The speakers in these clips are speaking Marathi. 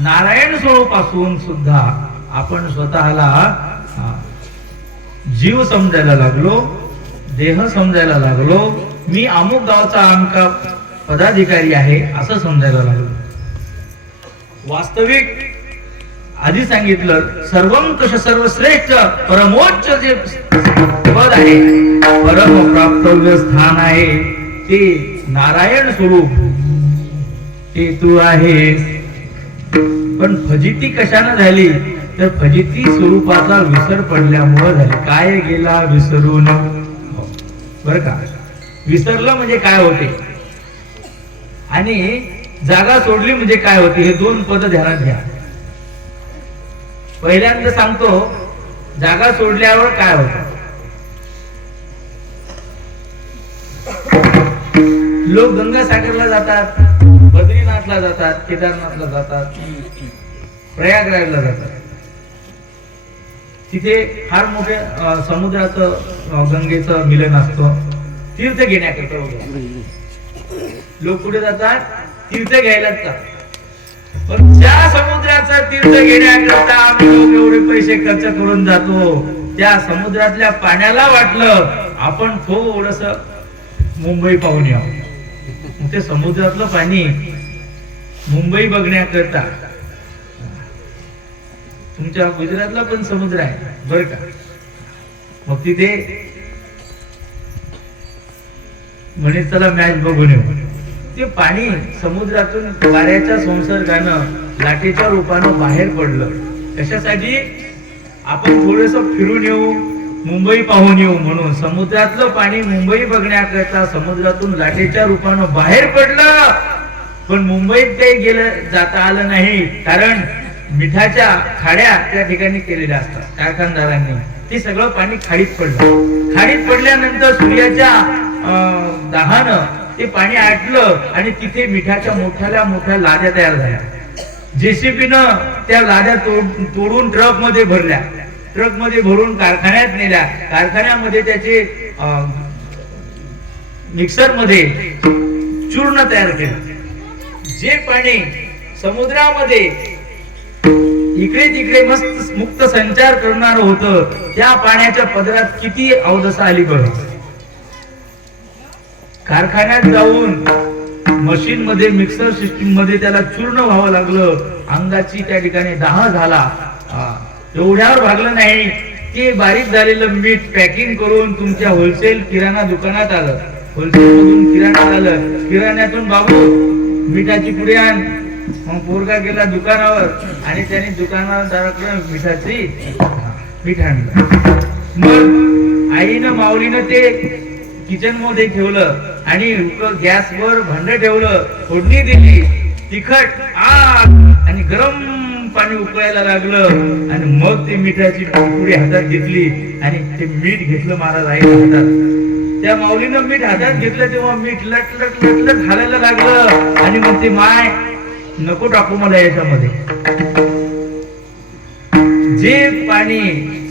नारायण स्वरूप असून सुद्धा आपण स्वतःला जीव समजायला लागलो, देह समजायला लागलो, मी अमुक गावचा अमका पदाधिकारी आहे असं समजायला लागलो. वास्तविक आधी सांगितलं सर्वंकष सर्वश्रेष्ठ परमोच्च जे पद आहे, परम प्राप्तव्य स्थान आहे ते नारायण स्वरूप, ते तू आहेस. पण फजिती कशाने झाली तर फजिती स्वरूपाचा विसर पडल्यामुळे झाली. काय गेला विसरून, बर का, विसरलं म्हणजे काय होते आणि जागा सोडली म्हणजे काय होते हे दोन पद ध्यानात घ्या. पहिल्यांदा सांगतो जागा सोडल्यावर काय होतं. लोक गंगासागरला जातात, बद्रीनाथला जातात, केदारनाथला जातात, प्रयागराजला जातात. तिथे फार मोठे समुद्राचं गंगेचं मिलन असतं. तीर्थ घेण्याकरता लोक कुठे जातात, तीर्थ घ्यायला जातात. पण ज्या समुद्राचा तीर्थ घेण्याकरता आम्ही लोक एवढे पैसे खर्च करून जातो, त्या समुद्रातल्या पाण्याला वाटलं आपण थोडस मुंबई पाहून यावं. ते समुद्रातलं पाणी मुंबई बघण्याकरता, तुमच्या गुजरातला पण समुद्र आहे बर का, मग तिथे म्हणे चला मॅच बघून येऊ. ते पाणी समुद्रातून वाऱ्याच्या संसर्गानं लाटेच्या रूपानं बाहेर पडलं. कशासाठी, आपण थोडस फिरून येऊ, मुंबई पाहून येऊ म्हणून समुद्रातलं पाणी मुंबई बघण्याकरता समुद्रातून लाटेच्या रूपानं बाहेर पडलं. पण मुंबईत काही गेलं जाता आलं नाही, कारण मिठाच्या खाड्या त्या ठिकाणी केलेल्या असतात कारखानदारांनी. ते सगळं पाणी खाडीत पडलं. खाडीत पडल्यानंतर सूर्याच्या दाहानं ते पाणी आटलं आणि तिथे मिठाच्या मोठ्या लाद्या तयार झाल्या. जेसीबीनं त्या लाद्या तोडून ट्रक मध्ये भरल्या, ट्रक मध्ये भरून कारखान्यात नेल्या. कारखान्यामध्ये त्याचे मिक्सर मध्ये चूर्ण तयार केलं. जे पाणी समुद्रामध्ये इकडे तिकडे मस्त मुक्त संचार करणार होतं, त्या पाण्याच्या पदरात किती अवदसा आली बघ. कारखान्यात जाऊन मशीन मध्ये, मिक्सर सिस्टीम मध्ये त्याला चूर्ण व्हावं लागलं. अंगाची त्या ठिकाणी दाह झाला. एवढ्यावर भागलं नाही की बारीक झालेलं मीठ पॅकिंग करून तुमच्या होलसेल किराणा दुकानात आलं. होलसेल मधून किराणात आलं. किराण्यातून बाबू मिठाची पुडी आण. मग पोरगा गेला दुकानावर आणि त्याने दुकानदाराकडे मीठ आणलं. मग आईनं माऊलीनं ते किचन मध्ये ठेवलं आणि गॅसवर भांड ठेवलं, फोडणी दिली, तिखट आग आणि गरम पाणी उकळायला लागलं. आणि मग ते मिठाची पुडी हातात घेतली आणि ते मीठ घेतलं महाराज आईच्या हातात. त्या माऊलीनं मीठ हातात घेतलं तेव्हा मीठ लट लट लट लट घालायला लागलं. आणि मग ते माय नको टाकू मला याच्यामध्ये. जे पाणी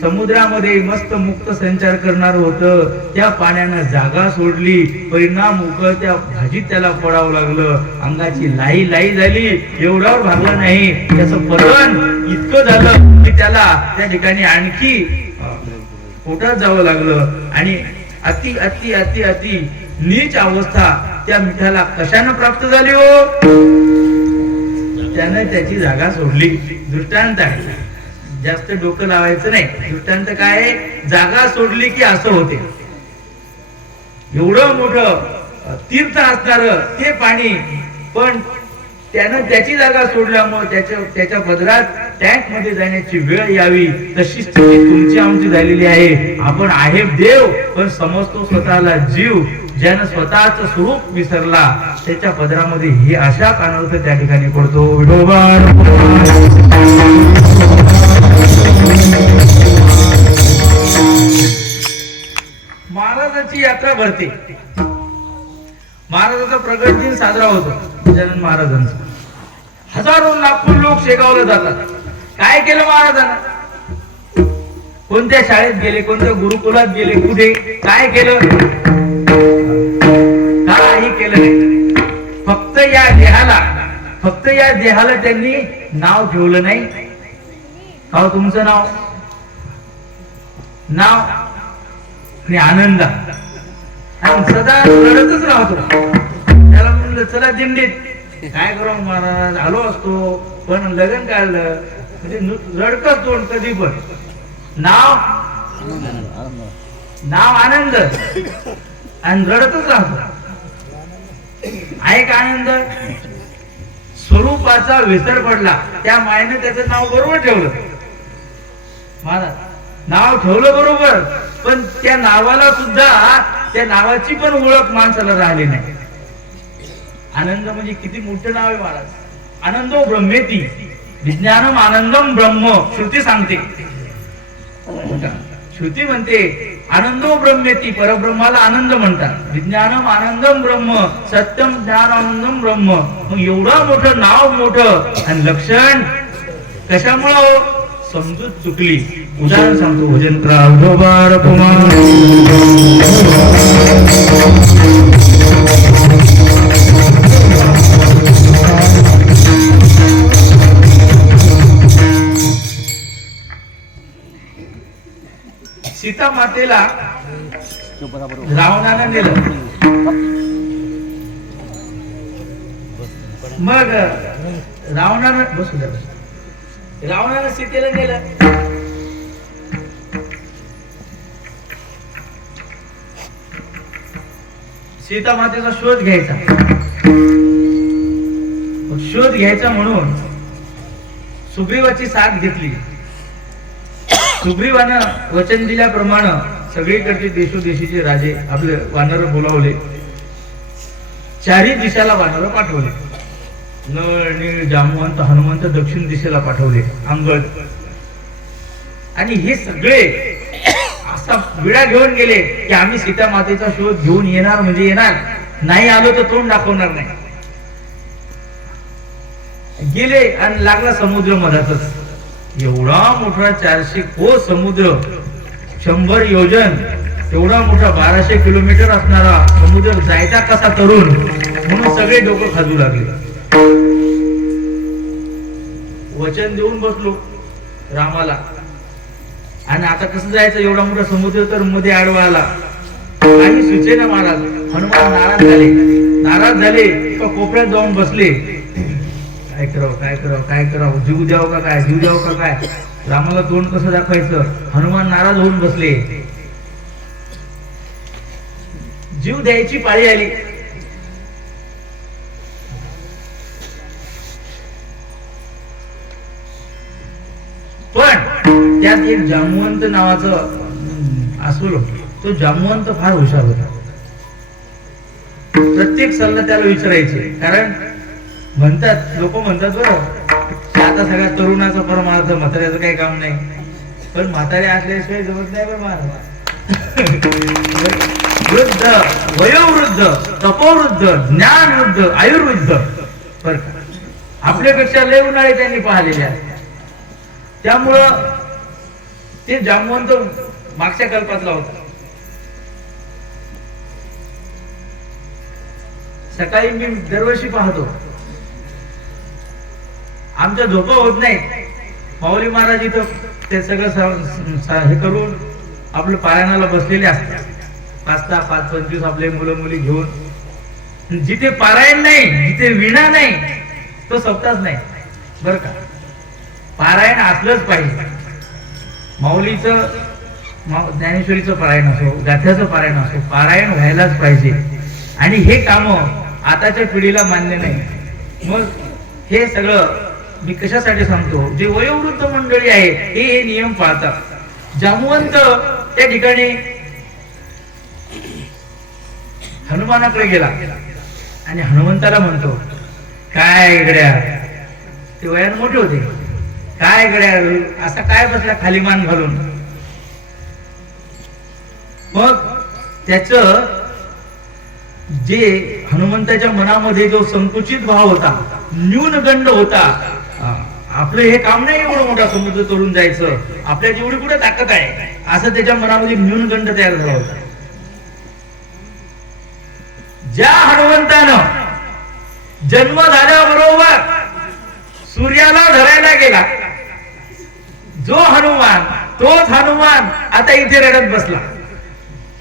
समुद्रामध्ये मस्त मुक्त संचार करणार होतं, त्या पाण्यानं जागा सोडली. परिणाम उकळत्या भाजीत त्याला पडावं लागलं. अंगाची लाई लाई झाली. एवढ्यावर भागलं नाही, त्याचं पतन इतकं झालं की त्याला त्या ठिकाणी आणखी पोटात जावं लागलं. आणि अति अति अति अति नीच अवस्था त्या मिठाला कशानं प्राप्त झाली हो, त्यानं त्याची जागा सोडली. दृष्टांत आहे, जास्त डोकं लावायचं नाही. दृष्टांत काय, जागा सोडली की असं होते. एवढं मोठं तीर्थ असणार ते पाणी, पण त्यानं त्याची जागा सोडल्यामुळे त्याच्या पदरात टँक मध्ये जाण्याची वेळ यावी, तशी स्थिती तुमची आमची झालेली आहे. आपण आहे देव पण समजतो स्वतःला जीव. ज्यानं स्वतःच स्वरूप विसरला त्याच्या पदरामध्ये ही अशा अनर्थ त्या ठिकाणी पडतो. विठोबा महाराजांची यात्रा भरते. महाराजांचा प्रगट दिन साजरा होतो. गजानन महाराजांचा हजारो लाखो लोक शेगावला जातात. काय केलं महाराजांना, कोणत्या शाळेत गेले, कोणत्या गुरुकुलात गेले, कुठे काय केलं, काही केलं नाही. फक्त या देहाला त्यांनी नाव ठेवलं नाही का हो तुमचं नाव आणि आनंद आणि सदा रडतच राहतो. त्याला म्हणलं चला दिंडीत काय करू महाराज आलो असतो पण लग्न काढलं म्हणजे रडकच तोंड कधी पण नाव आनंद आणि रडतच राहतो. आहे का आनंद स्वरूपाचा विसर पडला त्या मायने त्याचं नाव बरोबर ठेवलं. महाराज नाव ठेवलं बरोबर पण त्या नावाला सुद्धा त्या नावाची पण ओळख माणसाला राहिली नाही. आनंद म्हणजे किती मोठं नाव आहे महाराज. आनंदो ब्रह्मेती विज्ञानम आनंदम ब्रह्म श्रुती सांगते. श्रुती म्हणते आनंदो ब्रह्मेती परब्रह्माला आनंद म्हणतात. विज्ञानम आनंदम ब्रह्म सत्यम ज्ञान आनंदम ब्रह्म. मग एवढं मोठं नाव मोठं आणि लक्षण कशामुळं समजूत चुकली. उदाहरण सांगतो भजन क्रावबार कुमार सीता मातेला रावणानं नेलं. मग रावणानं सीतेला नेलं. सीता मातेचा शोध घ्यायचा. शोध घ्यायचा म्हणून सुग्रीवाची साथ घेतली. सुग्रीवानं वचन दिल्याप्रमाणे सगळीकडचे देशोदेशीचे राजे आपले वानर बोलावले. चारही दिशेला वानर पाठवले. नळ नीळ जामवंत हनुमंत दक्षिण दिशेला पाठवले. अंगद आणि हे सगळे असा विडा घेऊन गेले की आम्ही सीता मातेचा शोध घेऊन येणार म्हणजे येणार, नाही आलो तर तोंड दाखवणार नाही. गेले आणि लागला समुद्र मधातच. एवढा मोठा 400 कोस समुद्र, 100 योजन एवढा मोठा 1200 किलोमीटर असणारा समुद्र जायचा कसा तरुण म्हणून सगळे डोकं खाजू लागले. वचन देऊन बसलो रामाला आणि आता कसं जायचं एवढा मोठा समुद्र तर मध्ये आडवा आला. काही सुचेना महाराज. हनुमान नाराज झाले का कोपऱ्यात जाऊन बसले. काय करावं जीव द्यावं का काय रामाला तोंड कसं दाखवायचं. हनुमान नाराज होऊन बसले. जीव द्यायची पाळी आली. पण त्यात एक जामवंत नावाचं असलो. तो जामवंत फार हुशार होता. प्रत्येक सल्ला त्याला विचारायचे. कारण म्हणतात लोक म्हणतात बरं आता सगळ्या तरुणाचा परमार्थ म्हाताऱ्याचं काही काम नाही. पण म्हातारे असल्याशिवाय जमत नाही बरं महाराज. वृद्ध वयोवृद्ध तपोवृद्ध ज्ञानवृद्ध आयुर्वृद्ध बरं आपल्यापेक्षा लय उन्हाळे त्यांनी पाहिलेले आहेत. त्यामुळं ते जामवंत मागच्या कल्पातला होता. सकाळी मी दरवर्षी पाहतो आमच्या झोपा होत नाही. माऊली महाराज इथं ते सगळं हे करून आपलं पारायणाला बसलेले असतात. 5 5 25 आपले मुलं मुली घेऊन. जिथे पारायण नाही जिथे विणा नाही तो सप्ताच नाही बरं का. पारायण असलंच पाहिजे. माऊलीचं ज्ञानेश्वरीचं पारायण असो गाथ्याचं पारायण असो पारायण व्हायलाच पाहिजे. आणि हे काम आताच्या पिढीला मान्य नाही. मग हे सगळं मी कशासाठी सांगतो. जे वयोवृद्ध मंडळी आहे हे नियम पाळतात. जामवंत त्या ठिकाणी हनुमानाकडे गेला आणि हनुमंताला म्हणतो काय गड्या. ते वयाने मोठे होते. काय गड्या असा काय बसला खाली मान घालून. मग त्याच जे हनुमंताच्या मनामध्ये जो संकुचित भाव होता न्यूनगंड होता. आपलं हे काम नाही एवढं मोठा समुद्र तोडून जायचं आपल्यात एवढी कुठे ताकद आहे असं त्याच्या मनामध्ये न्यूनगंड तयार झाला होता. ज्या हनुमंतानं जन्म झाल्याबरोबर सूर्याला धरायला गेला जो हनुमान, तोच हनुमान आता इथे रडत बसला.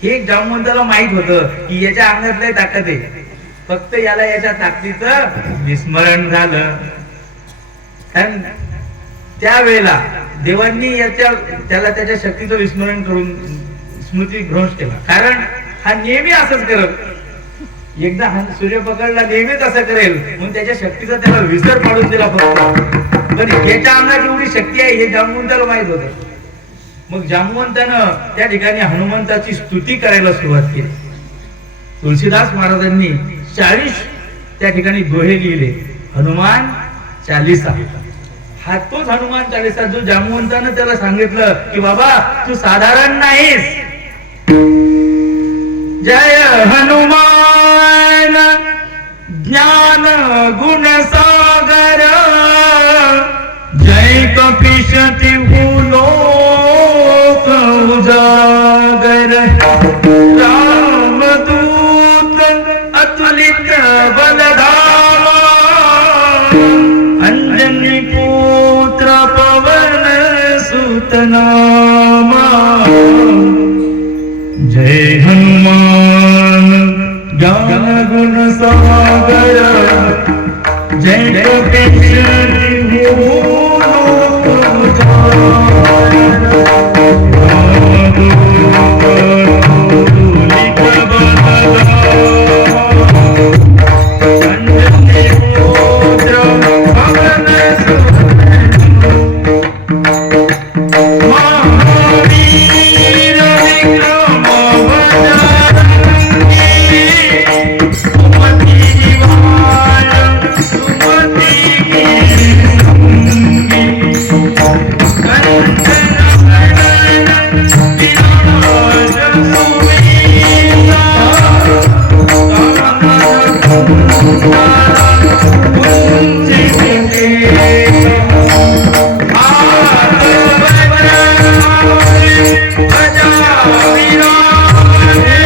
हे जामवंताला माहित होतं की याच्या अंगात लय ताकद आहे, फक्त याला याच्या ताकदीचं विस्मरण झालं. कारण त्यावेळेला देवांनी त्याला त्याच्या शक्तीचं विस्मरण करून स्मृती भ्रंश केला. कारण हा नेहमी असंच करत, एकदा सूर्य पकडला नेहमीच असं करेल म्हणून त्याच्या शक्तीचा त्याला विसर पाडून दिला फक्त. पण याच्या अंगात एवढी शक्ती आहे हे जामवंताला माहित होतं. मग जामवंतानं त्या ठिकाणी हनुमंताची स्तुती करायला सुरुवात केली. तुलसीदास महाराजांनी 40 त्या ठिकाणी दोहे लिहिले. हनुमान चालीसा हा तोच हनुमान चालीसा जो जामवंतानं त्याला सांगितलं की बाबा तू साधारण नाहीस. जय हनुमान ज्ञान गुण सागर, जय कपीशति लोक उजागर, रामदूत अतुलित बलधामा, अंजनी पुत्र पवन सुत नामा. जय हनुमान ज्ञान गुण सागर, जय कपीशति लोक उजागर, अतुलित बलधामा, अंजनी पुत्र पवन सुत महावीर विक्रम बजरंगी, सुमति निवार सुमति के संगी, कंचन बरन विराज सुवेशा, कानन कुंडल कुंचित केशा, हाथ वज्रायुध ध्वजा विराजे,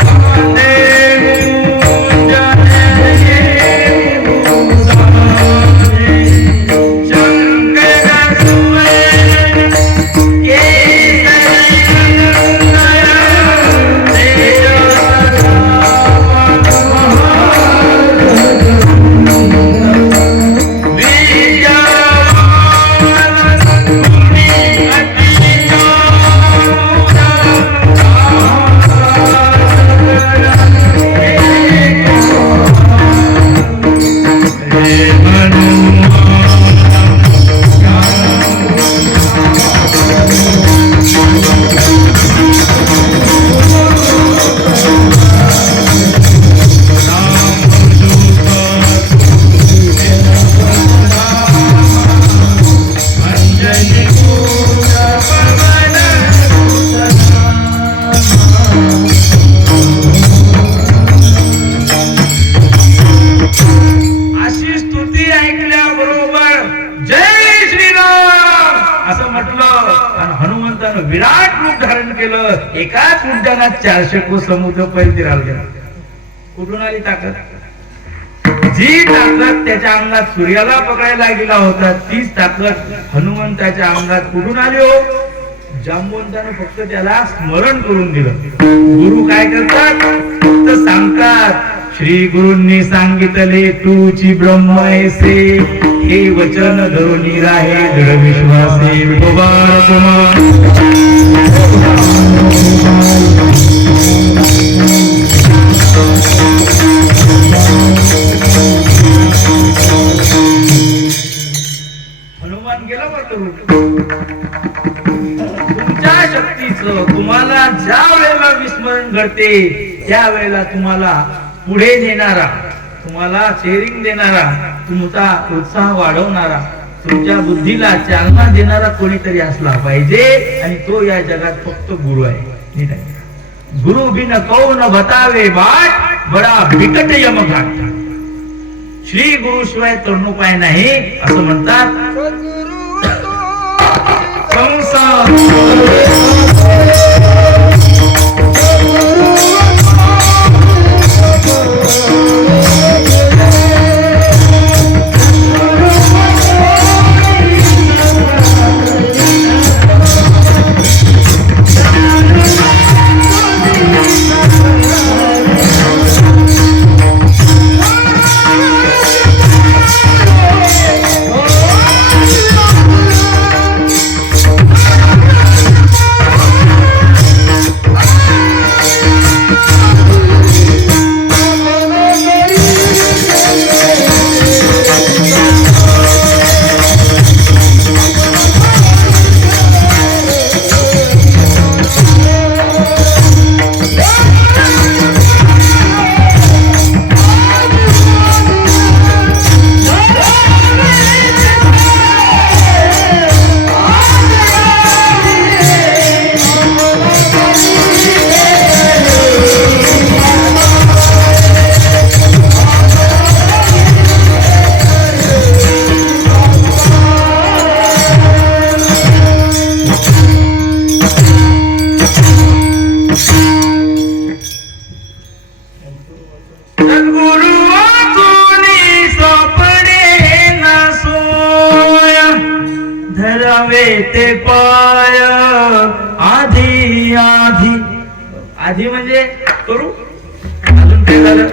कांधे मूंजने भूषाणे, शंकर सुवन केसरी नयन, तेज प्रताप महाजगवंदन, विजयवान गुणी अति अशी स्तुती ऐकल्याबरोबर जय श्रीराम असं म्हटलं आणि हनुमंतानं विराट रूप धारण केलं. एकाच उड्डाणात 400 कोस समुद्र पैल फिरायला गेला. कुठून आली ताकद? जी ताकद त्याच्या अंगात सूर्याला पकडायला गेला होता तीच ताकद हनुमंताच्या अंगात कुठून आली हो? जामवंतानं फक्त त्याला स्मरण करून दिलं. गुरु काय करतात? फक्त सांगतात. श्री गुरूंनी सांगितले तूची ब्रह्म ऐसे, हे वचन धरून राहे दृढ विश्वासे. विठोबा कुमार हनुमान गेला बरं. तुमच्या शक्तीचं तुम्हाला ज्या वेळेला विस्मरण घडते त्या वेळेला तुम्हाला पुढे नेणारा, तुम्हाला चेअरिंग देणारा, तुमचा उत्साह वाढवणारा, तुमच्या बुद्धीला चालना देणारा कोणीतरी असला पाहिजे. आणि तो या जगात फक्त गुरु आहे. नीट आहे. गुरु बिन कौन बतावे बाट, बडा बिकट यमघाट. श्री गुरु शिवाय तरुणोपाय नाही असं म्हणतात. वेते पाय आधी आधी आधी म्हणजे करू. अजून काय झालं?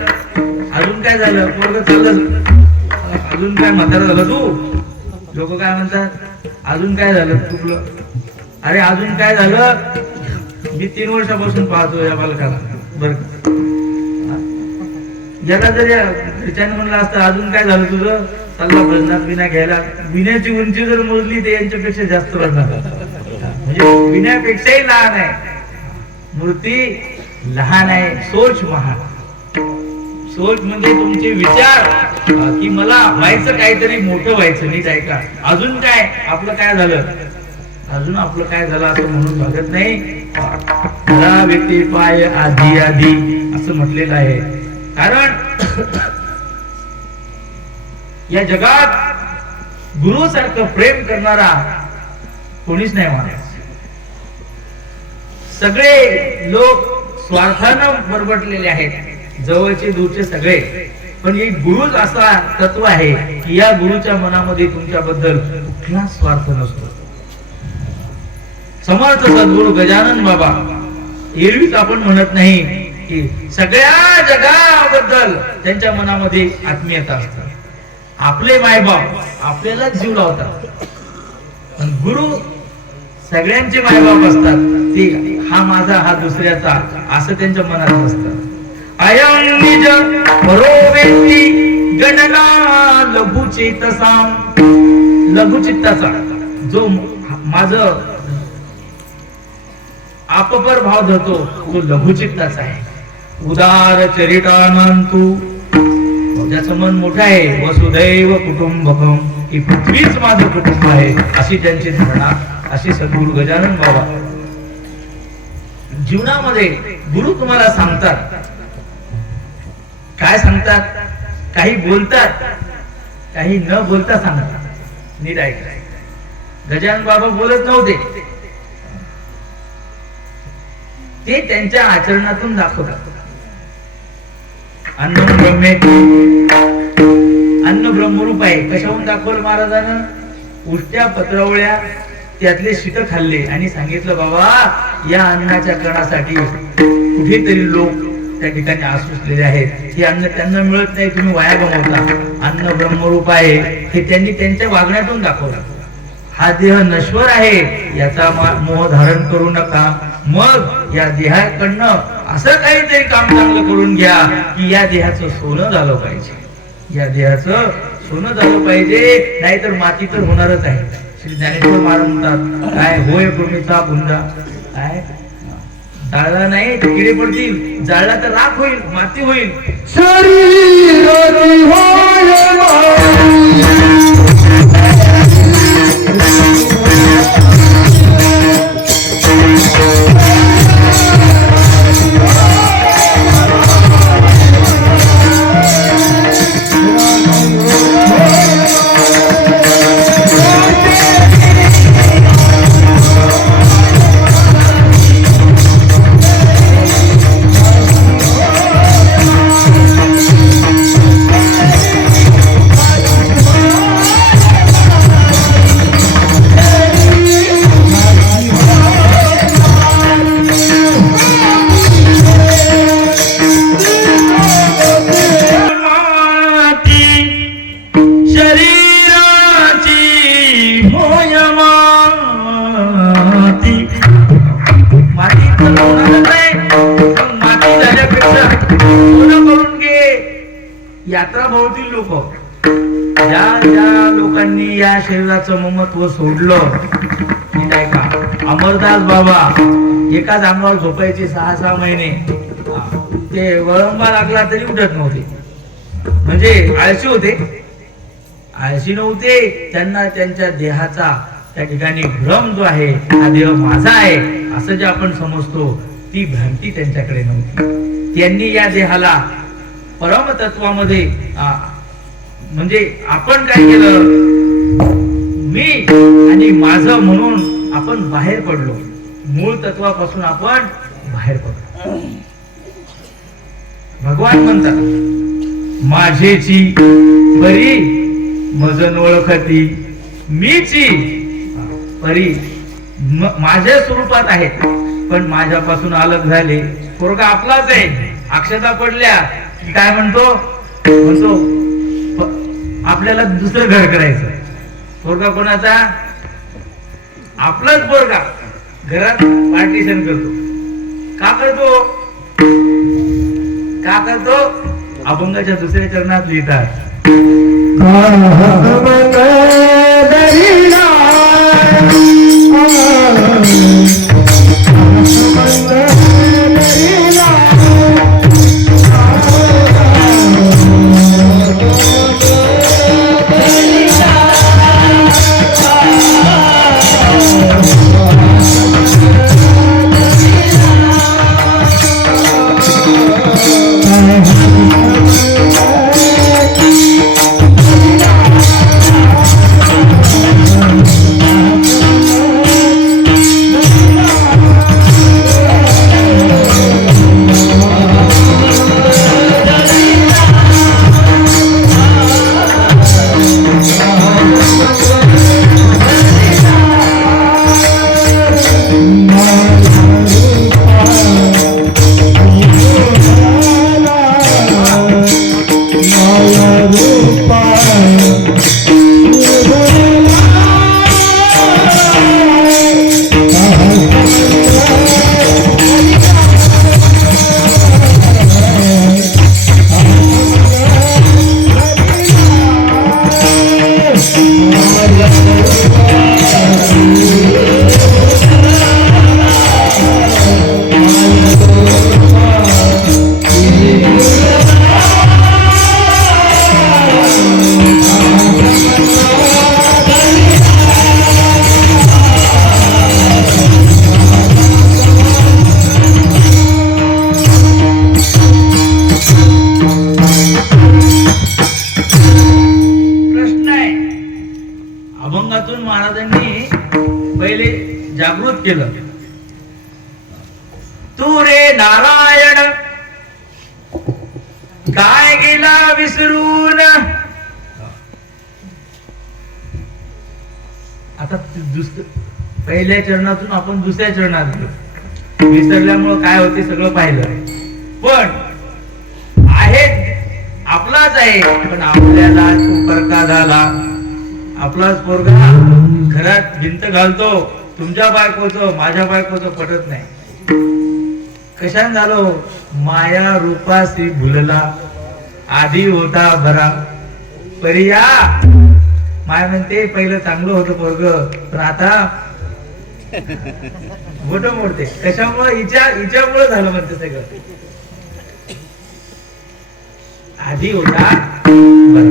अजून काय झालं? पोरग चाललं. अजून काय म्हातारा झालं तू? लोक काय म्हणतात? अजून काय झालं तुला? अरे अजून काय झालं? मी 3 वर्षापासून पाहतो या बालकाला. बर याला जर घरच्याने म्हणलं असतं अजून काय झालं तुझं, चालला भजनात विना घ्यायला. विण्याची उंची जर मोजली ते यांच्यापेक्षा जास्त वाढणार. म्हणजे विण्यापेक्षाही लहान आहे. मूर्ती लहान आहे, सोच महान. सोच म्हणजे तुमचे विचार की मला व्हायचं काहीतरी मोठं व्हायचं. नीट ऐका. अजून काय आपलं काय झालं, अजून आपलं काय झालं असं म्हणून बघत नाही. वेते पाय आधी आधी असं म्हटलेलं आहे. कारण या जगात गुरु सारखं प्रेम करणारा कोणीच नाही मानायचं. सगळे लोक स्वार्थानं बरबटलेले आहेत, जवळचे दूरचे सगळे. पण एक गुरुच असा तत्व आहे की या गुरुच्या मनामध्ये तुमच्याबद्दल कुठला स्वार्थ नसतो. समर्थ सद्गुरु गजानन बाबा एरवीच आपण म्हणत नाही की सगळ्या जगाबद्दल त्यांच्या मनामध्ये आत्मीयता असते. आपले मायबाप आपल्याला जीव लावतात, पण गुरु सगळ्यांचे मायबाप असतात. ते हा माझा हा दुसऱ्याचा असं त्यांच्या मनात असतं. अयं निज परोवेत्ती गणना लघुचित्तसाम. लघुचित्ताचा जो माझं आपपर भाव धरतो तो लघुचित्ताचा आहे. उदार चरितानंतु ज्याचं मन मोठं आहे. वसुदैव कुटुंबकम, ही पृथ्वीच माझं कुटुंब आहे अशी त्यांची धारणा. अशी सद्गुरु गजानन बाबा. जीवनामध्ये गुरु तुम्हाला सांगतात, काय सांगतात? काही बोलतात, काही न बोलता सांगतात. नीट ऐका. गजानन बाबा बोलत नव्हते, ते त्यांच्या आचरणातून दाखवतात. अन्न ब्रह्मरूप आहे. कशाहून दाखवलं महाराजांना? उष्ट्या पत्रावळ्या त्यातले शीत खाल्ले आणि सांगितलं बाबा या अन्नाच्या कणासाठी कुठेतरी लोक त्या ठिकाणी आसुसलेले आहेत. हे अन्न त्यांना मिळत नाही, तुम्ही वाया गमावता. अन्न ब्रह्मरूप आहे हे त्यांनी त्यांच्या वागण्यातून दाखवलं. हा देह नश्वर आहे याचा मोह धारण करू नका. मग या देहाकडनं असं काहीतरी काम चांगलं करून घ्या की या देहाचं सोनं झालं पाहिजे. या देहाचं सोनं झालं पाहिजे, नाहीतर माती तर होणारच आहे. श्री ज्ञानेश्वर महाराज म्हणतात काय होय भूमीचा बुंदा. काय जाळला नाही तर किडे पडतील, जाळला तर राख होईल, माती होईल. यात्रा भोवतील लोक, ज्या ज्या लोकांनी या शरीराचं ममत्व सोडलं, काय का अमरदास बाबा एकाच अंगावर झोपायचे 6-6 महिने. ते वळंबा लागला तरी उठत नव्हते. म्हणजे आळशी होते, आळशी नव्हते. त्यांना त्यांच्या देहाचा त्या ठिकाणी भ्रम जो आहे, हा देह माझा आहे असं जे आपण समजतो, ती भ्रांती त्यांच्याकडे नव्हती. त्यांनी या देहाला परमतत्वामध्ये म्हणजे आपण काय केलं, मी आणि माझं म्हणून आपण बाहेर पडलो. मूळ तत्वापासून आपण बाहेर पडलो. भगवान म्हणतात माझेची बरी मजन ओळखती मीची. परी माझ्या स्वरूपात आहेत, पण माझ्यापासून अलग झाले. पोरगा आपलाच आहे. अक्षता पडल्या की काय म्हणतो आपल्याला दुसरं घर करायचं. पोरगा कोणाचा? आपलाच पोरगा. घरात पार्टिशन करतो. का करतो? अभंगाच्या दुसऱ्या चरणात लिहितात, जागृत केलं. तू रे नारायण काय गेला विसरून. आता पहिल्या चरणातून आपण दुसऱ्या चरणात गेलो. विसरल्यामुळे काय होते सगळं पाहिलं. पण आहे आपलाच आहे, पण आपल्याला तो परका झाला. आपलाच पोरगा घरात भिंत घालतो. तुमच्या बायकोचं माझ्या बायकोचं पटत नाही. कशाने झालो? माया रूपासी भुलला आधी होता बरा. परिया माय म्हणते पहिलं चांगलं होतं पोरग, पण आता बोट मोडते. कशामुळे? हिच्यामुळे झालं म्हणते सगळं. आधी होता बरा.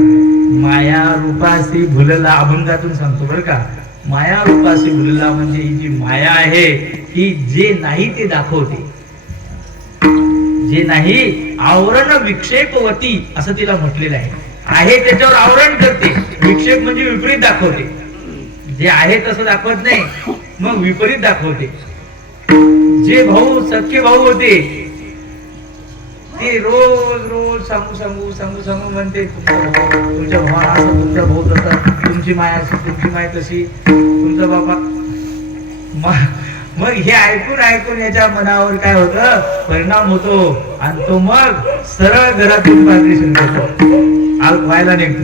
माया रूपासी भुलला अभंगातून सांगतो बरं का. माया रूपासी भुलला म्हणजे ही जी माया आहे ही जे नाही ते दाखवते. जे नाही आवरण विक्षेपवती असं तिला म्हटलेलं आहे त्याच्यावर आवरण करते. विक्षेप म्हणजे विपरीत दाखवते. जे आहे तसं दाखवत नाही, मग विपरीत दाखवते. जे भाऊ सख्खे भाऊ होते ते रोज सांगू म्हणते तुमच्या भावाला असं, तुमच्या भाऊ तसा, तुमची माया अशी, तुमची माया तशी, तुमचा बाबा. मग हे ऐकून याच्या मनावर काय होतं? परिणाम होतो आणि तो मग सरळ घरातून पार्टिशन करतो. व्हायला निघतो.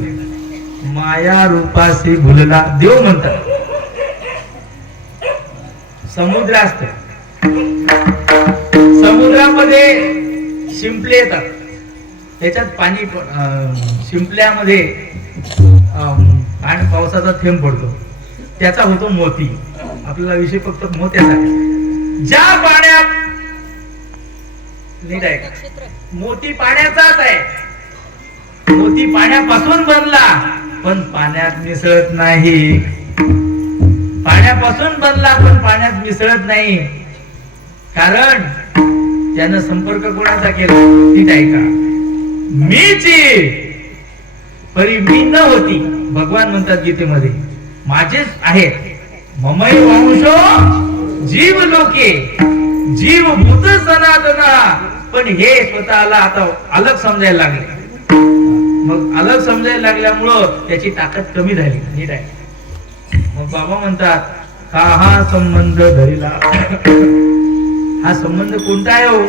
माया रूपासी भुलला. देव म्हणतात समुद्र असत. समुद्रामध्ये शिंपले येतात. त्याच्यात पाणी शिंपल्यामध्ये आणि पावसाचा थेंब पडतो. त्याचा होतो मोती. आपल्याला विषय फक्त मोत्याचा. ज्या पाण्यात नीट आहे का? मोती पाण्याचाच आहे. मोती पाण्यापासून बनला पण पाण्यात मिसळत नाही. पाण्यापासून बनला पण पाण्यात मिसळत नाही. कारण त्यानं संपर्क कोणाचा केला? नीट आहे का? मीची परी मी न होती. भगवान म्हणतात गीतेमध्ये माझेच आहेत. ममई वंशो जीव लोके जीव भूत सनातना. पण हे स्वतःला आता अलग समजायला लागले. मग अलग समजायला लागल्यामुळं त्याची ताकद कमी झाली. नीट आहे. मग बाबा म्हणतात का हा संबंध धरिला. हा संबंध कोणता आहे हो?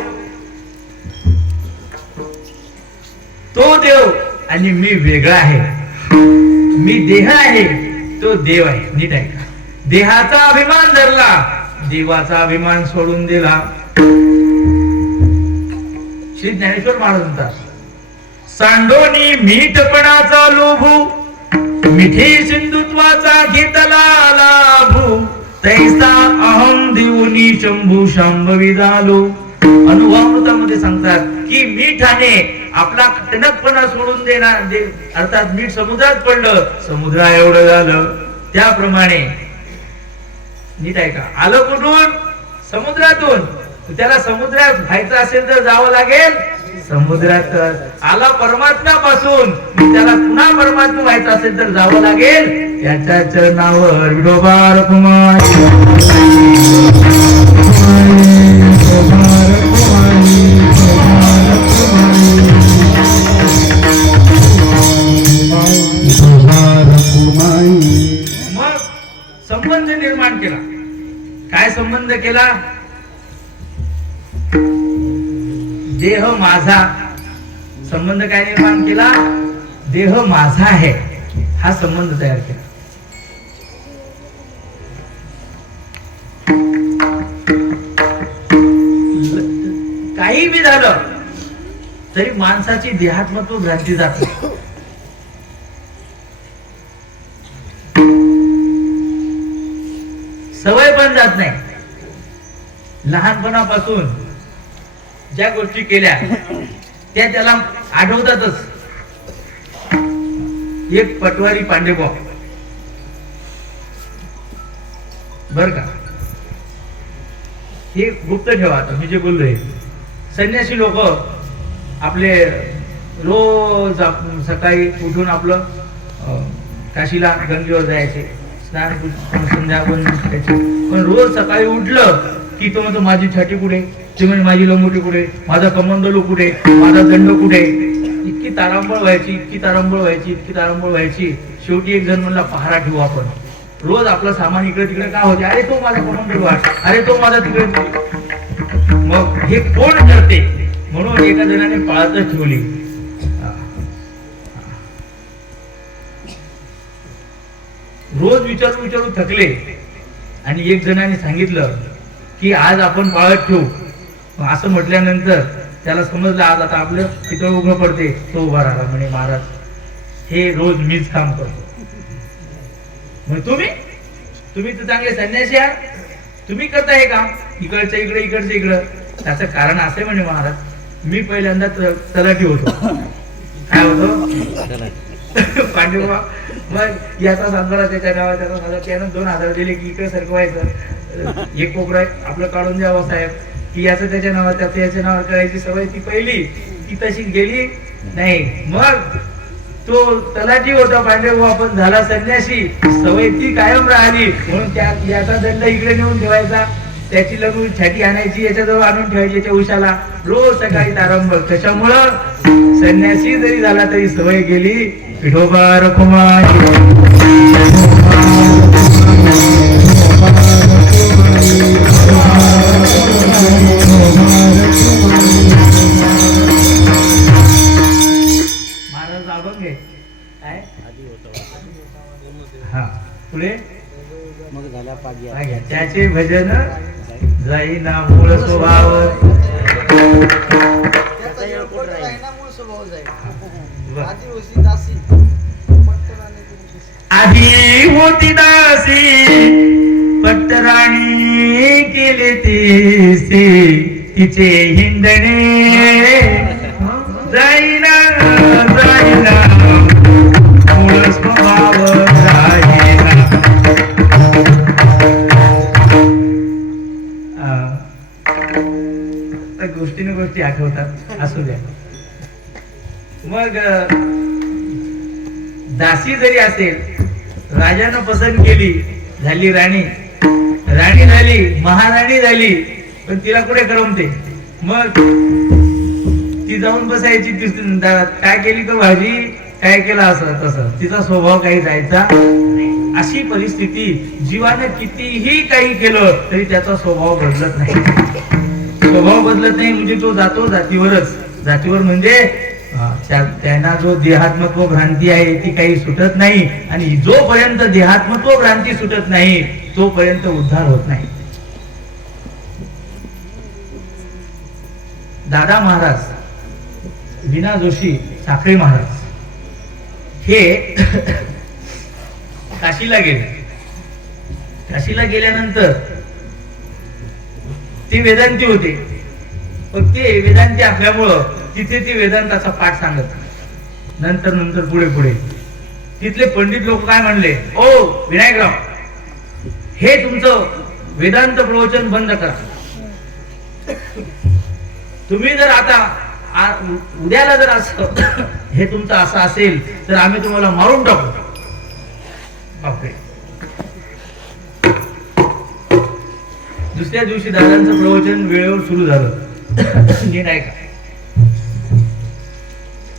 तो देव आणि मी वेगळा आहे. मी देह आहे, तो देव आहे. नीट आहे का? देहाचा अभिमान धरला, देवाचा अभिमान सोडून दिला. श्री ज्ञानेश्वर महाराज म्हणतात, सांडोनी मीठपणाचा लोभू, मिठी सिंधुत्वाचा घेतला लाभू, तैसा अहम देऊनी शंभू शांभवी झालो. अनुभवामृतामध्ये सांगतात की मीठाने आपला टणकपणा सोडून देणार, अर्थात मीठ समुद्रात पडलं, समुद्रा एवढं झालं. त्याप्रमाणे नीट आहे का? आलं कुठून? समुद्रातून. त्याला समुद्रात व्हायचं असेल तर जावं लागेल समुद्रात. आला परमात्म्यापासून, त्याला पुन्हा परमात्मा व्हायचं असेल तर जावं लागेल त्याच्या चरणावर. विठोबा रखुमाई, मग संबंध निर्माण केला. काय संबंध केला? देह माझा. संबंध काय निर्माण केला? देह माझा आहे हा संबंध तयार केला. काही बी झालं तरी माणसाची देहात्मत्व भ्रांती जात नाही. सवय पण जात नाही. लहानपणापासून ज्या गोष्टी केल्या त्या त्याला आठवतातच. एक पटवारी पांडेबॉ बर का, हे गुप्त ठेवा. आता मी जे बोललोय, संन्यासी लोक आपले रोज सकाळी उठून आपलं काशीला गंगेवर जायचे, स्नान संध्याकाळी करायचे. पण रोज सकाळी उठलं की तो म्हणतो माझी छाती कुठे, ते म्हणजे माझी लंगोटी कुठे, माझा कमंडलू कुठे, माझा दंड कुठे. इतकी तारांबळ व्हायची, इतकी तारांबळ व्हायची, इतकी तारांबळ व्हायची. शेवटी एक जण म्हणला पहारा ठेवू आपण. रोज आपलं सामान इकडे तिकडे का होते, अरे तो माझा कमंडलू आहे, अरे तो माझा तिकडे. मग हे कोण करते म्हणून एका जणाने पाळतच ठेवली. रोज विचारून विचारून थकले आणि एक जणाने सांगितलं की आज आपण पाळत ठेवू. असं म्हटल्यानंतर त्याला समजलं आज आता आपलं पितळ उभं पडते. तो उभा राहिला म्हणे महाराज हे रोज मीच काम करतो. तुम्ही तर चांगले संन्यासी आहात, तुम्ही करता हे काम इकडचं इकडे इकडचं इकडं. त्याचं कारण असे म्हणे महाराज, मी पहिल्यांदा तलाठी होतो. काय होतो? पांडुबा. मग याचा सातबारा त्याच्या नावा, त्याचा सातबारा, त्यानं 2000 दिले की इकडे सरकवायचं, एक कोपरा आपलं काढून द्यावं साहेब, की याचं त्याच्या नावावर त्याचं याच्या नावावर करायची सवय ती पहिली, ती तशी गेली नाही. मग तो तलाठी होता पांडुबा, पण झाला संन्यासी, सवय ती कायम राहिली. म्हणून त्या याचा दंड इकडे नेऊन ठेवायचा, त्याची लग्न छाती आणायची याच्याजवळ आणून ठेवायची याच्या उशाला, रोज सकाळी तारंबळ. कशामुळं? संन्यासी जरी झाला तरी सवय गेली. विठोबा रखुमाई, महाराज अभंग आहे काय? हा पुढे मग झाला पाग्या. त्याचे भजन जाईना मूळ स्वभाव. आधी होती दासी पट्टराणी केले तिसे, तिचे हिंडणे जाईना जाईना मूळ स्वभाव जाईना. गोष्टीने गोष्टी आठवतात, असू द्या. मग दासी जरी असेल, राजानं पसंत केली, झाली राणी, राणी झाली, महाराणी झाली, पण तिला कुठे करमते. मग ती जाऊन बसायची काय केली तर भाजी, काय केलं असं तसं, तिचा स्वभाव काही जायचा. अशी परिस्थिती. जीवाने कितीही काही केलं तरी त्याचा स्वभाव बदलत नाही. स्वभाव बदलत नाही म्हणजे तो जातो जातीवरच. जातीवर म्हणजे त्यांना जो देहात्मत्व भ्रांती आहे ती काही सुटत नाही. आणि जोपर्यंत देहात्मत्व भ्रांती सुटत नाही तोपर्यंत उद्धार होत नाही. दादा महाराज, विना जोशी, साखरे महाराज हे काशीला गेले. काशीला गेल्यानंतर ते वेदांती होते. पण ते वेदांती असल्यामुळं तिथे ते वेदांताचा पाठ सांगत. नंतर नंतर पुढे पुढे तिथले पंडित लोक काय म्हणले, ओ विनायकराव, हे तुमचं वेदांत प्रवचन बंद करा. तुम्ही जर आता उद्याला जर असं हे तुमचं असं असेल तर आम्ही तुम्हाला मारून टाकू. बापरे. दुसऱ्या दिवशी दादांचं प्रवचन वेळेवर सुरू झालं. नीट ऐका.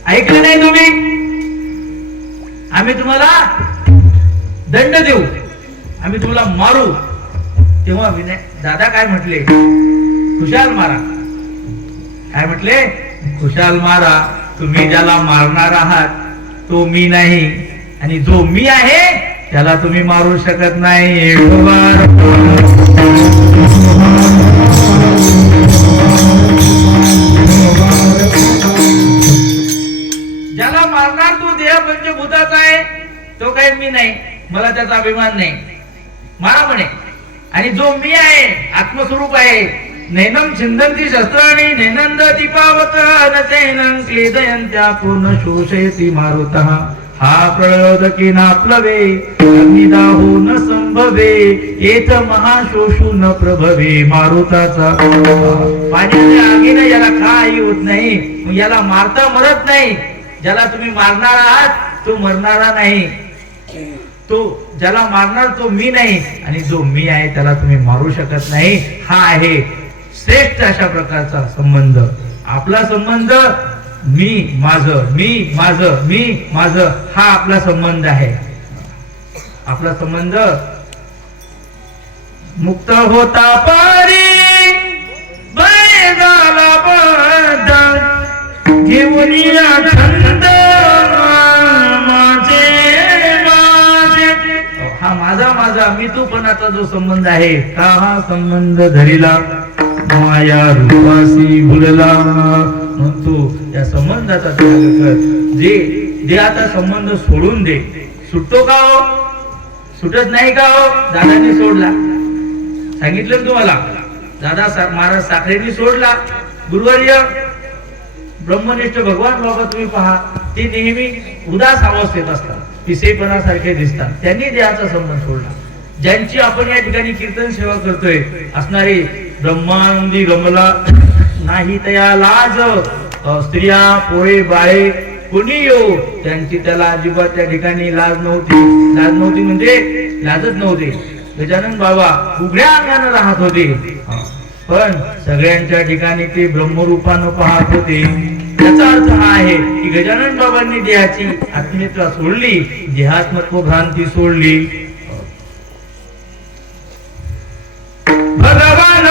ऐकलं नाही तुम्ही, आम्ही तुम्हाला दंड देऊ, आम्ही तुम्हाला मारू. तेव्हा दादा काय म्हटले, खुशाल मारा. काय म्हटले, खुशाल मारा. तुम्ही ज्याला मारणार आहात तो मी नाही, आणि जो मी आहे त्याला तुम्ही मारू शकत नाही. ज्याला मारणार तो देह पंचभूताचा आहे, तो काही मी नाही, मला त्याचा अभिमान नाही, मारा म्हणे. आणि जो मी आहे, आत्मस्वरूप आहे, नैनम छिंदंती शस्त्राणि नैनंदती पावत नचैनं क्लेदयन्त्या पूर्ण शोषयति मारुतः. हा प्रळोदकी नाप्लवे अग्निदाहो न संभवे एत महाशोषु न प्रभवे. मारुताचा पाण्याच्या आगीने याला काही होत नाही, याला मारता मरत नाही. ज्याला तुम्ही मारणार आहात तो मरणारा नाही, तो ज्याला मारणार तो मी नाही, आणि जो मी आहे त्याला तुम्ही मारू शकत नाही. हा आहे श्रेष्ठ अशा प्रकारचा संबंध. आपला संबंध मी माझं, मी माझं, मी माझं, हा आपला संबंध आहे. आपला संबंध मुक्त होता पारी बैगाला बद्ध घेऊन या छंद माझे माझे. हा माझा माझा मी तू पणाचा जो संबंध आहे, का हा संबंध धरिला माया रूपासी भुलला. म्हणतो या संबंधाचा त्याग कर. जे आता संबंध सोडून दे. सुटतो का हो? सुटत नाही का हो? दादांनी सोडला, सांगितलं तुम्हाला. दादा महाराज साखरेंनी सोडला. गुरुवर्य ब्रह्मनिष्ठ भगवान बाबा तुम्ही पहा, ते नेहमी उदास अवस्थेत असतात, पिसेपणासारखे दिसतात. त्यांनी देहाचा संबंध सोडला. ज्यांची आपण या ठिकाणी कीर्तन सेवा करतोय असणारे ब्रह्मानंदी गमला नाही तया लाज. स्त्रिया पोळे बाळे कोणी येऊ, त्यांची त्याला अजिबात त्या ठिकाणी लाज नव्हती. लाज नव्हती म्हणजे लाजच नव्हते. गजानन बाबा उघड्या अंगाने राहत होते, पण सगळ्यांच्या ठिकाणी ते ब्रह्मरूपानं पाहत होते. याचा अर्थ हा आहे की गजानन बाबांनी देहाची आत्मीयता सोडली, देहात्मत्व भ्रांती सोडली. भगवान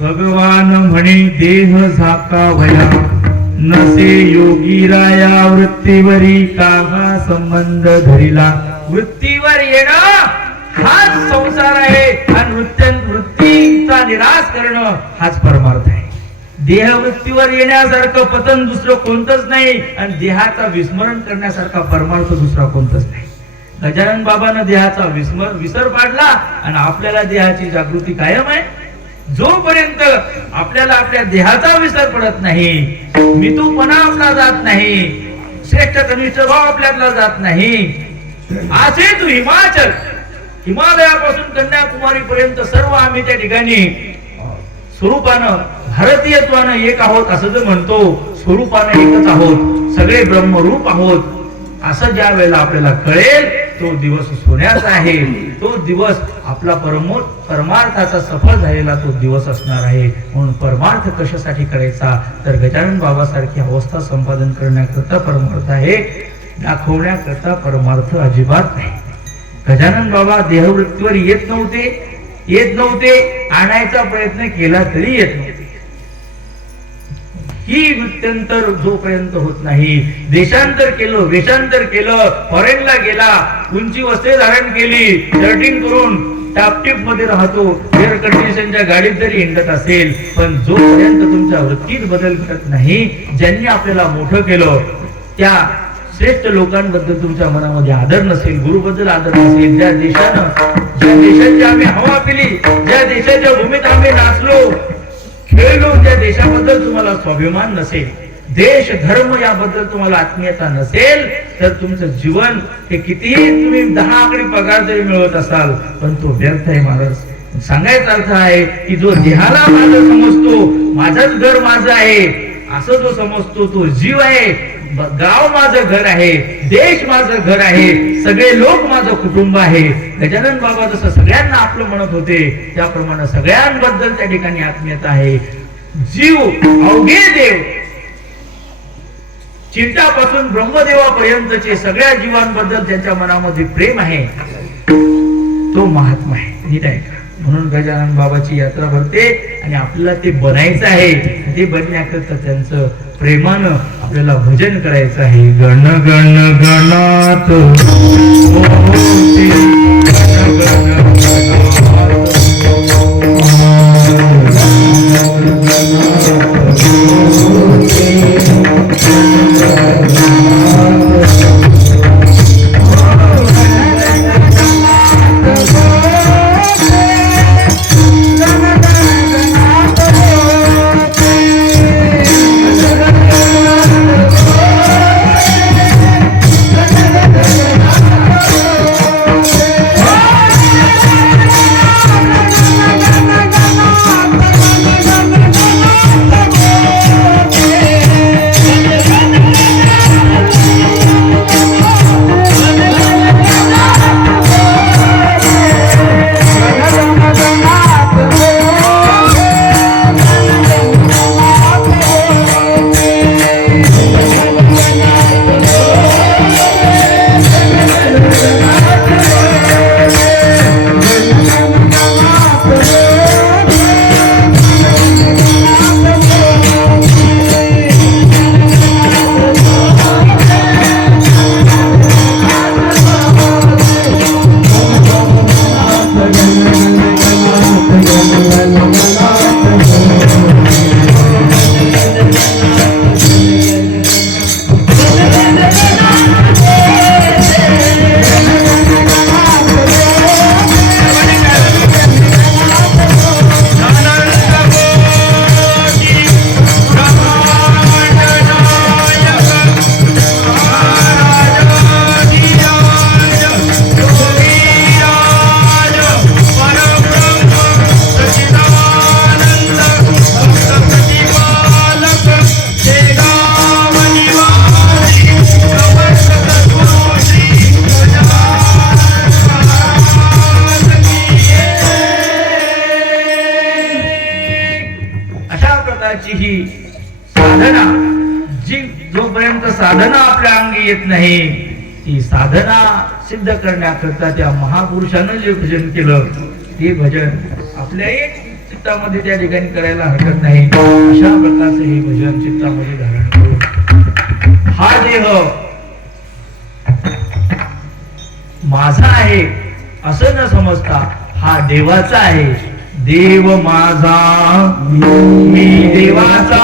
भगवान म्हणे देह झाकावया नसे योगी राया वृत्तीवरी काहा संबंध धरिला. वृत्तीवर येणं हाच संसार आहे आणि वृत्तीचा निराश करणं हाच परमार्थ आहे. देहवृत्तीवर येण्यासारखं पतन दुसरं कोणतंच नाही आणि देहाचा विस्मरण करण्यासारखा परमार्थ दुसरा कोणताच नाही. गजानन बाबांना देहाचा विसर पाडला आणि आपल्याला देहाची जागृती कायम आहे. जोपर्यंत आपल्याला आपल्या देहाचा विसर पडत नाही, मितूपणा आपला जात नाही, श्रेष्ठ कनिष्ठ भाव आपल्याला जात नाही, असे तू हिमालयापासून कन्याकुमारी पर्यंत सर्व आम्ही त्या ठिकाणी स्वरूपानं भारतीयत्वानं एक आहोत असं जर म्हणतो, स्वरूपानं एकच आहोत, सगळे ब्रह्मरूप आहोत असं ज्या वेळेला आपल्याला कळेल तो दिवस सोन्याचा आहे. तो दिवस आपला परमार्थाचा सफळ झालेला तो दिवस असणार आहे. म्हणून परमार्थ कशासाठी करायचा तर गजानन बाबा सारखी अवस्था संपादन करण्याकरता परमार्थ आहे, दाखवण्याकरता परमार्थ अजिबात नाही. गजानन बाबा देहवृत्तीवर येत नव्हते, आणायचा प्रयत्न केला तरी येत नव्हते. ही वृत्त्यंतर जोपर्यंत होत नाही, देशांतर केलं, वेशांतर केलं, फॉरेनला गेला, उंची वस्त्रे धारण केली, शर्टिंग करून टापटीप मध्ये राहतो, एअर कंडिशनच्या गाडीत जरी हिंडत असेल, पण जोपर्यंत तुमच्या वृत्तीत बदल घडत नाही, ज्यांनी आपल्याला मोठं केलं त्या श्रेष्ठ लोकांबद्दल तुमच्या मनामध्ये आदर नसेल, गुरुबद्दल आदर नसेल, ज्या देशाची आम्ही हवा पिली, ज्या देशाच्या भूमीत आम्ही नाचलो खेळलो, त्या देशाबद्दल तुम्हाला स्वाभिमान नसेल, देश धर्म याबद्दल तुम्हाला आत्मीयता नसेल, तर तुमचं जीवन हे कितीही तुम्ही 10 आकडी पगार जरी मिळवत असाल पण तो व्यर्थ आहे. महाराज सांगायचा अर्थ आहे की जो देहाला माझं समजतो, माझंच घर माझं आहे असं जो समजतो तो जीव आहे, गाव माझं घर आहे, देश माझं घर आहे, सगळे लोक माझं कुटुंब आहे. गजानन बाबा जसं सगळ्यांना आपलं म्हणत होते त्याप्रमाणे सगळ्यांबद्दल त्या ठिकाणी आत्मीयता आहे. जीव अवघे देव, चिंतापासून ब्रह्मदेवापर्यंतचे सगळ्या जीवांबद्दल त्यांच्या मनामध्ये प्रेम आहे, तो महात्मा आहे. नीट आहे का? म्हणून गजानन बाबाची यात्रा भरते आणि आपल्याला ते बनायचं आहे. ते बनण्याकरता त्यांचं प्रेमानं आपल्याला भजन करायचं आहे. गण गण गणात साधना जी जोपर्यंत साधना आपल्या अंगी येत नाही, ती साधना सिद्ध करण्याकरता त्या महापुरुषानं जे भजन केलं ते भजन आपल्याही चित्तामध्ये त्या ठिकाणी करायला हरकत नाही. अशा प्रकारचं हे भजन चित्तामध्ये धारण करून हा देह माझा आहे असं न समजता हा देवाचा आहे. देव माझा मी देवाचा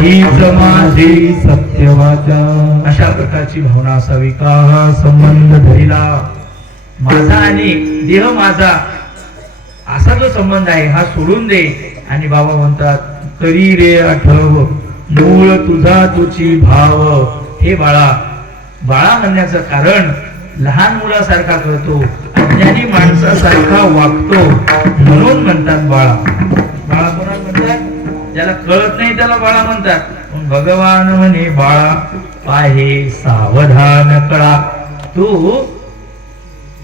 हीच माझी सत्यवाचा, अशा प्रकारची भावना असावी. का संबंध धरिला माझा आणि देह माझा असा जो संबंध आहे हा सोडून दे. आणि बाबा म्हणतात करी रे आठव मूळ तुझा तुझी भाव. हे बाळा, बाळा म्हणण्याचं कारण लहान मुलासारखा करतो, अज्ञानी माणसासारखा वागतो म्हणून म्हणतात बाळा. बाळा कोणाला म्हणतात? ज्याला कळत नाही त्याला बाळा म्हणतात. पण भगवान म्हणे बाळा पाहे सावधान कळा. तू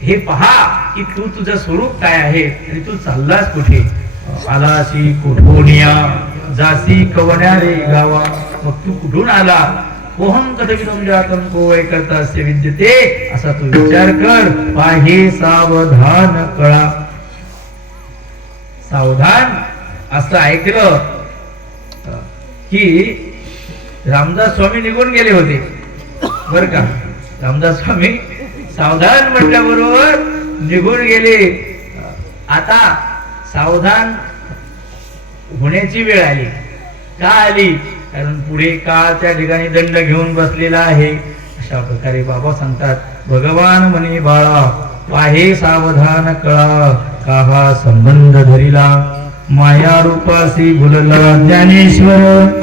हे पहा की तू तुझं स्वरूप काय आहे आणि तू चाललास कुठे. आलासी कुठूनिया जासी कवण्या रे गावा. मग तू कुठून आला? कोहम कथविदम जातम को वै कर्तस्य विद्यते. असा तू विचार कर. पाहे सावधान कळा. सावधान असं ऐकलं की रामदास स्वामी निघून गेले होते बर का. रामदास स्वामी सावधान म्हटल्याबरोबर निघून गेले. आता सावधान होण्याची वेळ आली. का आली? कारण पुढे काळ त्या ठिकाणी दंड घेऊन बसलेला आहे. अशा प्रकारे बाबा सांगतात भगवान म्हणे बाळा पाहे सावधान कळा. का हा संबंध धरिला माया रूपासी भुलला ज्ञानेश्वर.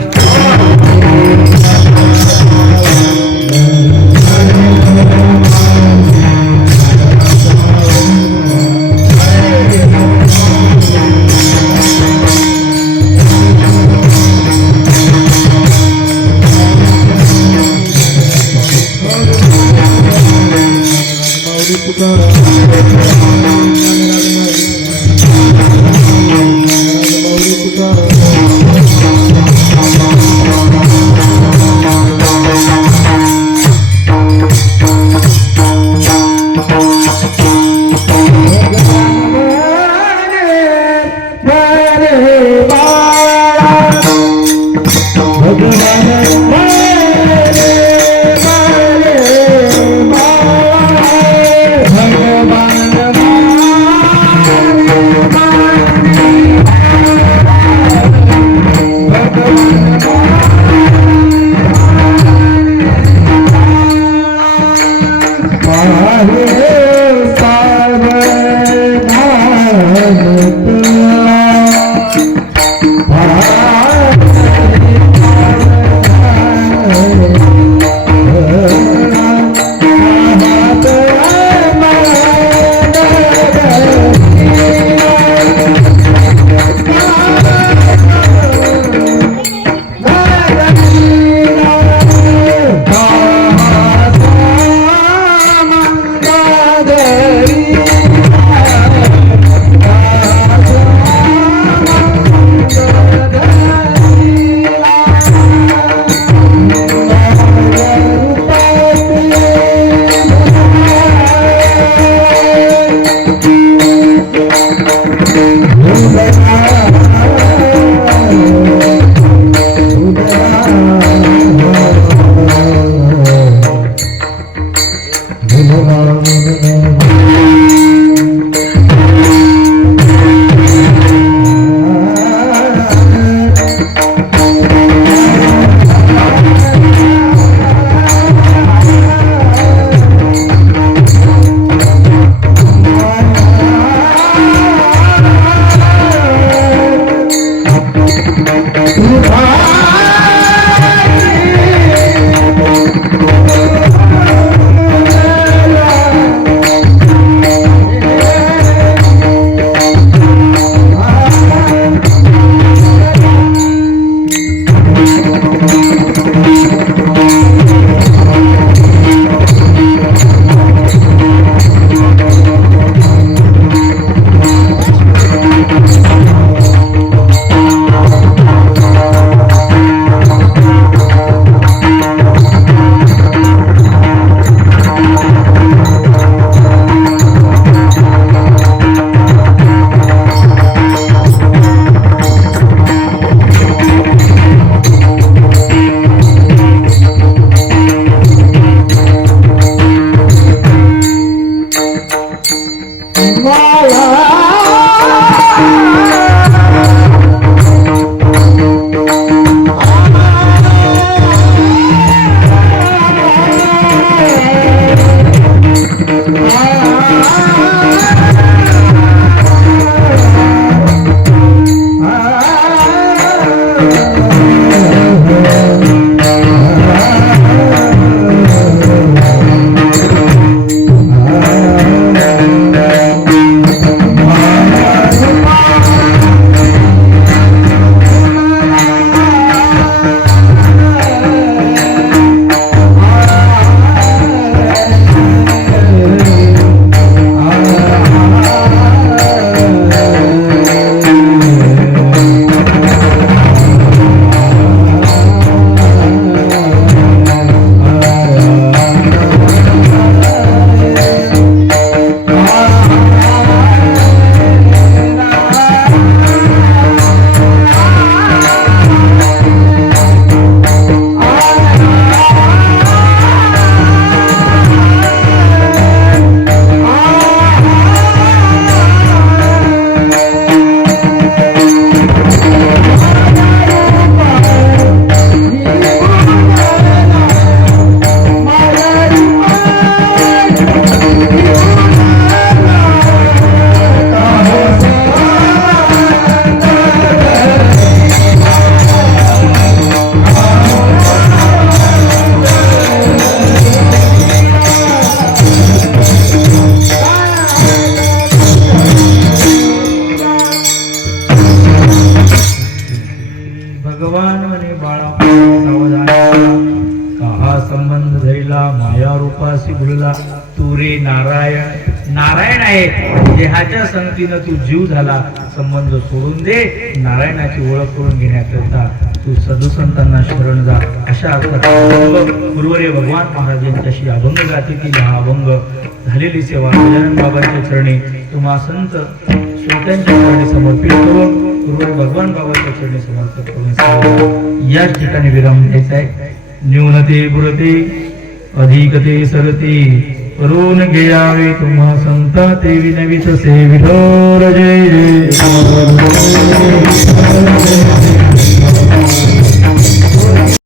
भगवान म्हणे बाळा सावधान का हा संबंध धरिला माया रूपासी भुलला तू रे नारायण नारायण आहे देहाच्या संगतीनं तू जीव झाला संबंध सोडून दे नारायणाची ओळख करून घेण्याकरता तू सदुसंतांना शरण जा अशा अर्थात गुरुवर्य भगवान महाराज यांच्याशी अभंग गाथेतील हा अभंग झालेली सेवा गजानन बाबांच्या चरणी तुम्हा संत श्रोत्यांच्या चरणी समर्पित करून गुरुवर्य भगवान बाबांच्या चरणी समर्पित करून याच ठिकाणी विराम द्यायचा आहे. न्यूनते पुरते अधिकते सरते करून घ्यावे तुम्हा संता ते विनवित से विठोर जय जय